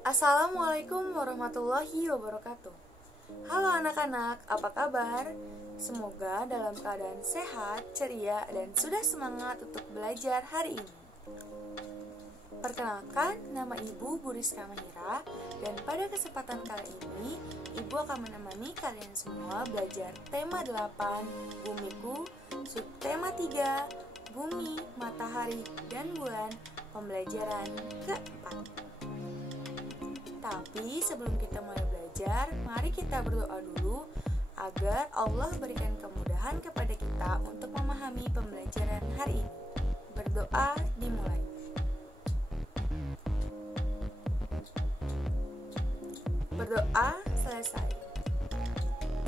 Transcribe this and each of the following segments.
Assalamualaikum warahmatullahi wabarakatuh. Halo anak-anak, apa kabar? Semoga dalam keadaan sehat, ceria, dan sudah semangat untuk belajar hari ini. Perkenalkan, nama Ibu Buriska Mahira, dan pada kesempatan kali ini Ibu akan menemani kalian semua belajar tema 8, Bumiku, subtema 3, Bumi, Matahari, dan Bulan, pembelajaran keempat. Tapi sebelum kita mulai belajar, mari kita berdoa dulu agar Allah berikan kemudahan kepada kita untuk memahami pembelajaran hari ini. Berdoa dimulai. Berdoa selesai.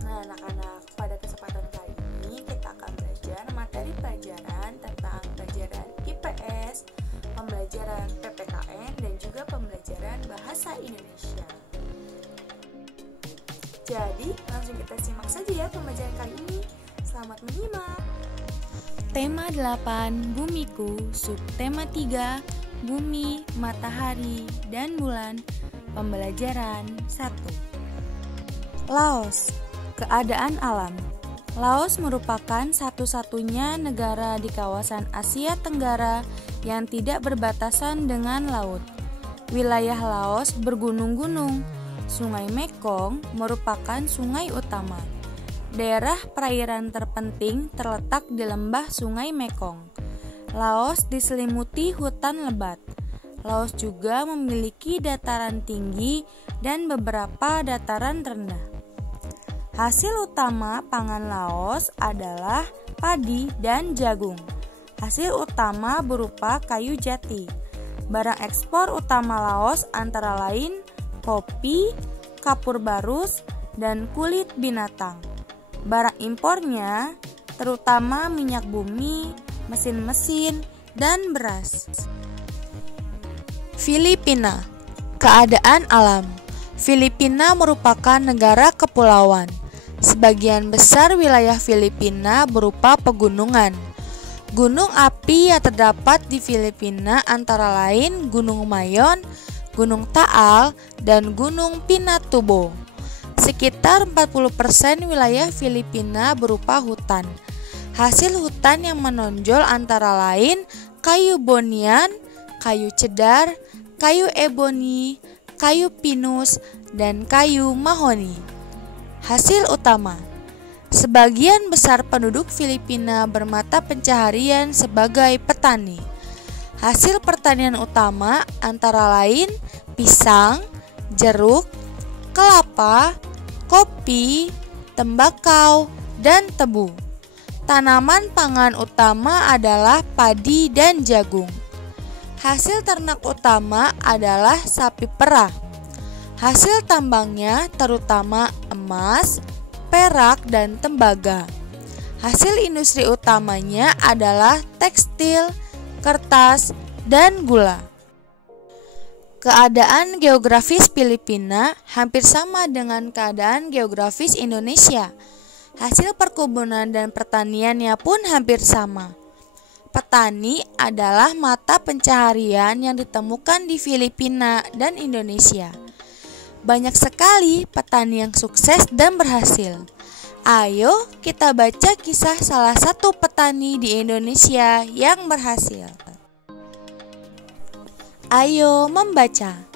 Nah, anak-anak, pada kesempatan kali ini kita akan belajar materi pelajaran tentang pelajaran IPS, pembelajaran PPKN, dan juga pembelajaran Bahasa Indonesia. Jadi, langsung kita simak saja ya pembelajaran kali ini. Selamat menyimak. Tema 8, Bumiku, subtema 3, Bumi, Matahari, dan Bulan, pembelajaran 1. Laos, keadaan alam. Laos merupakan satu-satunya negara di kawasan Asia Tenggara yang tidak berbatasan dengan laut. Wilayah Laos bergunung-gunung. Sungai Mekong merupakan sungai utama. Daerah perairan terpenting terletak di lembah Sungai Mekong. Laos diselimuti hutan lebat. Laos juga memiliki dataran tinggi dan beberapa dataran rendah. Hasil utama pangan Laos adalah padi dan jagung. Hasil utama berupa kayu jati. Barang ekspor utama Laos antara lain kopi, kapur barus, dan kulit binatang. Barang impornya terutama minyak bumi, mesin-mesin, dan beras. Filipina, keadaan alam. Filipina merupakan negara kepulauan. Sebagian besar wilayah Filipina berupa pegunungan. Gunung api yang terdapat di Filipina antara lain Gunung Mayon, Gunung Taal, dan Gunung Pinatubo. Sekitar 40% wilayah Filipina berupa hutan. Hasil hutan yang menonjol antara lain kayu bonian, kayu cedar, kayu eboni, kayu pinus, dan kayu mahoni. Hasil utama, sebagian besar penduduk Filipina bermata pencaharian sebagai petani. Hasil pertanian utama antara lain pisang, jeruk, kelapa, kopi, tembakau, dan tebu. Tanaman pangan utama adalah padi dan jagung. Hasil ternak utama adalah sapi perah. Hasil tambangnya terutama emas, perak, dan tembaga. Hasil industri utamanya adalah tekstil, kertas, dan gula. Keadaan geografis Filipina hampir sama dengan keadaan geografis Indonesia. Hasil perkebunan dan pertaniannya pun hampir sama. Petani adalah mata pencaharian yang ditemukan di Filipina dan Indonesia. Banyak sekali petani yang sukses dan berhasil. Ayo kita baca kisah salah satu petani di Indonesia yang berhasil. Ayo membaca.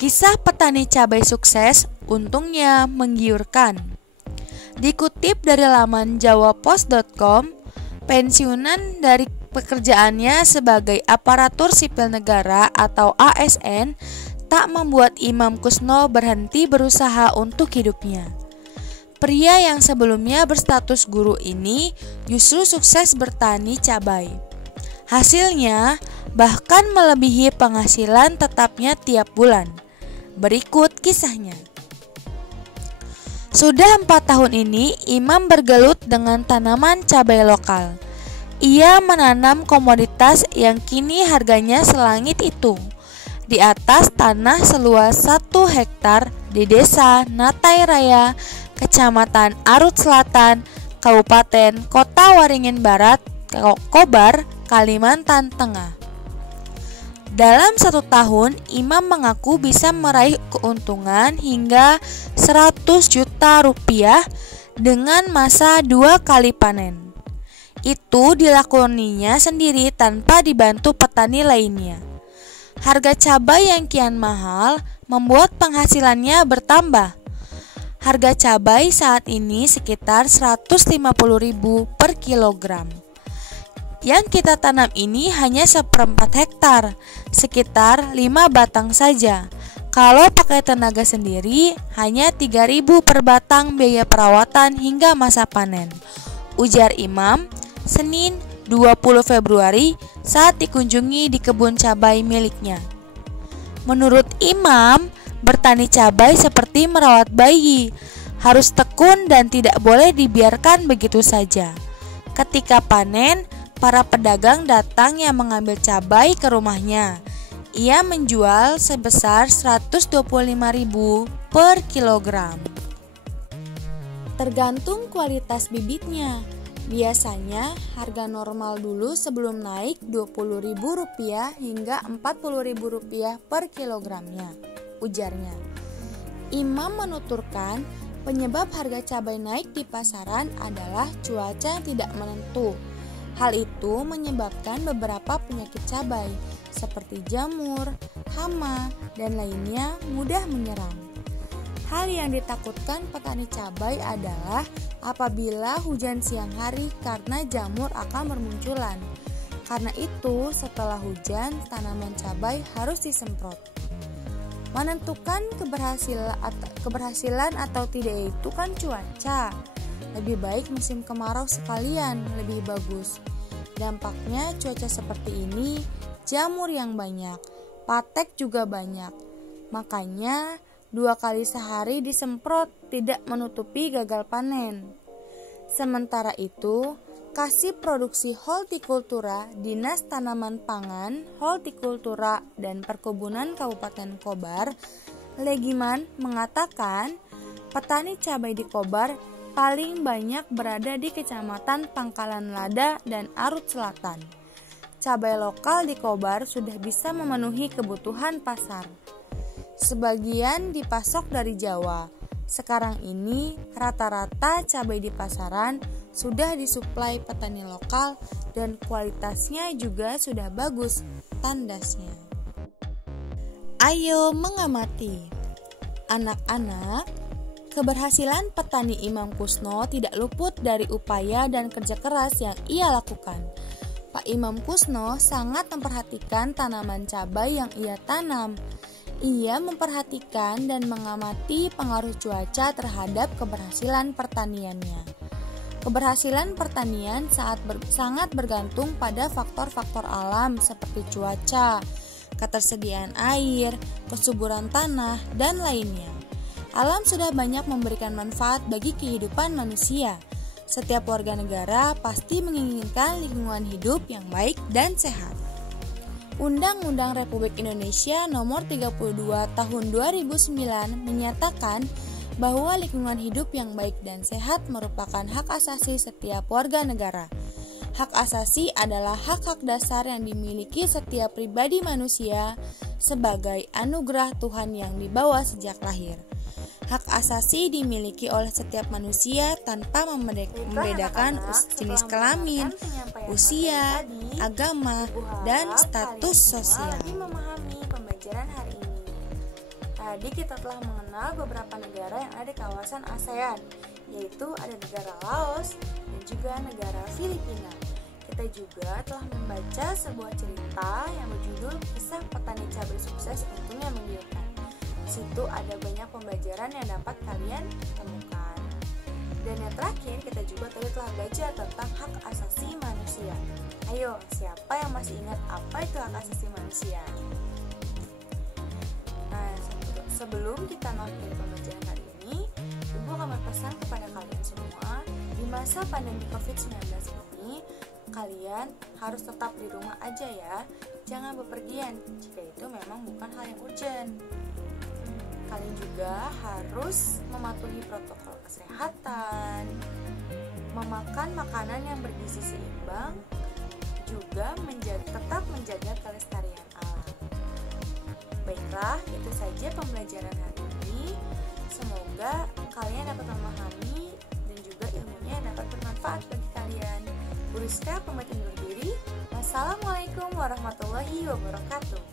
Kisah petani cabai sukses untungnya menggiurkan. Dikutip dari laman jawapos.com, pensiunan dari pekerjaannya sebagai aparatur sipil negara atau ASN tak membuat Imam Kusno berhenti berusaha untuk hidupnya. Pria yang sebelumnya berstatus guru ini justru sukses bertani cabai. Hasilnya bahkan melebihi penghasilan tetapnya tiap bulan. Berikut kisahnya. Sudah 4 tahun ini Imam bergelut dengan tanaman cabai lokal. Ia menanam komoditas yang kini harganya selangit itu. Di atas tanah seluas 1 hektar di desa Natai Raya, Kecamatan Arut Selatan, Kabupaten Kota Waringin Barat, Kobar, Kalimantan Tengah. Dalam 1 tahun, Imam mengaku bisa meraih keuntungan hingga 100 juta rupiah dengan masa 2 kali panen. Itu dilakoninya sendiri tanpa dibantu petani lainnya. Harga cabai yang kian mahal membuat penghasilannya bertambah. Harga cabai saat ini sekitar 150.000 per kilogram. Yang kita tanam ini hanya 1/4 hektar, sekitar 5 batang saja. Kalau pakai tenaga sendiri, hanya 3.000 per batang biaya perawatan hingga masa panen, ujar Imam, Senin 20 Februari saat dikunjungi di kebun cabai miliknya. Menurut Imam, bertani cabai seperti merawat bayi, harus tekun dan tidak boleh dibiarkan begitu saja. Ketika panen, para pedagang datang yang mengambil cabai ke rumahnya. Ia menjual sebesar 125.000 per kilogram. Tergantung kualitas bibitnya. Biasanya harga normal dulu sebelum naik Rp20.000 hingga Rp40.000 per kilogramnya, ujarnya. Imam menuturkan penyebab harga cabai naik di pasaran adalah cuaca yang tidak menentu. Hal itu menyebabkan beberapa penyakit cabai seperti jamur, hama, dan lainnya mudah menyerang. Hal yang ditakutkan petani cabai adalah apabila hujan siang hari karena jamur akan bermunculan. Karena itu, setelah hujan, tanaman cabai harus disemprot. Menentukan keberhasilan atau tidak itu kan cuaca. Lebih baik musim kemarau sekalian, lebih bagus. Dampaknya cuaca seperti ini, jamur yang banyak, patek juga banyak. Makanya 2 kali sehari disemprot, tidak menutupi gagal panen. Sementara itu, Kasih Produksi Hortikultura Dinas Tanaman Pangan, Hortikultura dan Perkebunan Kabupaten Kobar, Legiman mengatakan petani cabai di Kobar paling banyak berada di Kecamatan Pangkalan Lada dan Arut Selatan. Cabai lokal di Kobar sudah bisa memenuhi kebutuhan pasar. Sebagian dipasok dari Jawa. Sekarang ini rata-rata cabai di pasaran sudah disuplai petani lokal dan kualitasnya juga sudah bagus, tandasnya. Ayo mengamati. Anak-anak, keberhasilan petani Imam Kusno tidak luput dari upaya dan kerja keras yang ia lakukan. Pak Imam Kusno sangat memperhatikan tanaman cabai yang ia tanam. Ia memperhatikan dan mengamati pengaruh cuaca terhadap keberhasilan pertaniannya. Keberhasilan pertanian sangat bergantung pada faktor-faktor alam seperti cuaca, ketersediaan air, kesuburan tanah, dan lainnya. Alam sudah banyak memberikan manfaat bagi kehidupan manusia. Setiap warga negara pasti menginginkan lingkungan hidup yang baik dan sehat. Undang-Undang Republik Indonesia Nomor 32 Tahun 2009 menyatakan bahwa lingkungan hidup yang baik dan sehat merupakan hak asasi setiap warga negara. Hak asasi adalah hak-hak dasar yang dimiliki setiap pribadi manusia sebagai anugerah Tuhan yang dibawa sejak lahir. Hak asasi dimiliki oleh setiap manusia tanpa membedakan jenis kelamin, usia, agama, dan status sosial. Memahami pembelajaran hari ini. Tadi kita telah mengenal beberapa negara yang ada di kawasan ASEAN, yaitu ada negara Laos dan juga negara Filipina. Kita juga telah membaca sebuah cerita yang berjudul Kisah Petani Cabai Sukses Untungnya Menggiurkan. Di situ ada banyak pembelajaran yang dapat kalian temukan. Dan yang terakhir, kita juga tadi telah belajar tentang hak asasi manusia. Ayo, siapa yang masih ingat apa itu hak asasi manusia? Nah, sebelum kita mengakhiri pembelajaran hari ini, Ibu akan berpesan kepada kalian semua, di masa pandemi COVID-19 ini, kalian harus tetap di rumah aja ya. Jangan bepergian jika itu memang bukan hal yang urgent. Kalian juga harus mematuhi protokol kesehatan, memakan makanan yang bergizi seimbang, juga tetap menjaga kelestarian alam. Baiklah, itu saja pembelajaran hari ini. Semoga kalian dapat memahami dan juga ilmunya dapat bermanfaat bagi kalian. Bu Rizka pamit undur diri. Wassalamualaikum warahmatullahi wabarakatuh.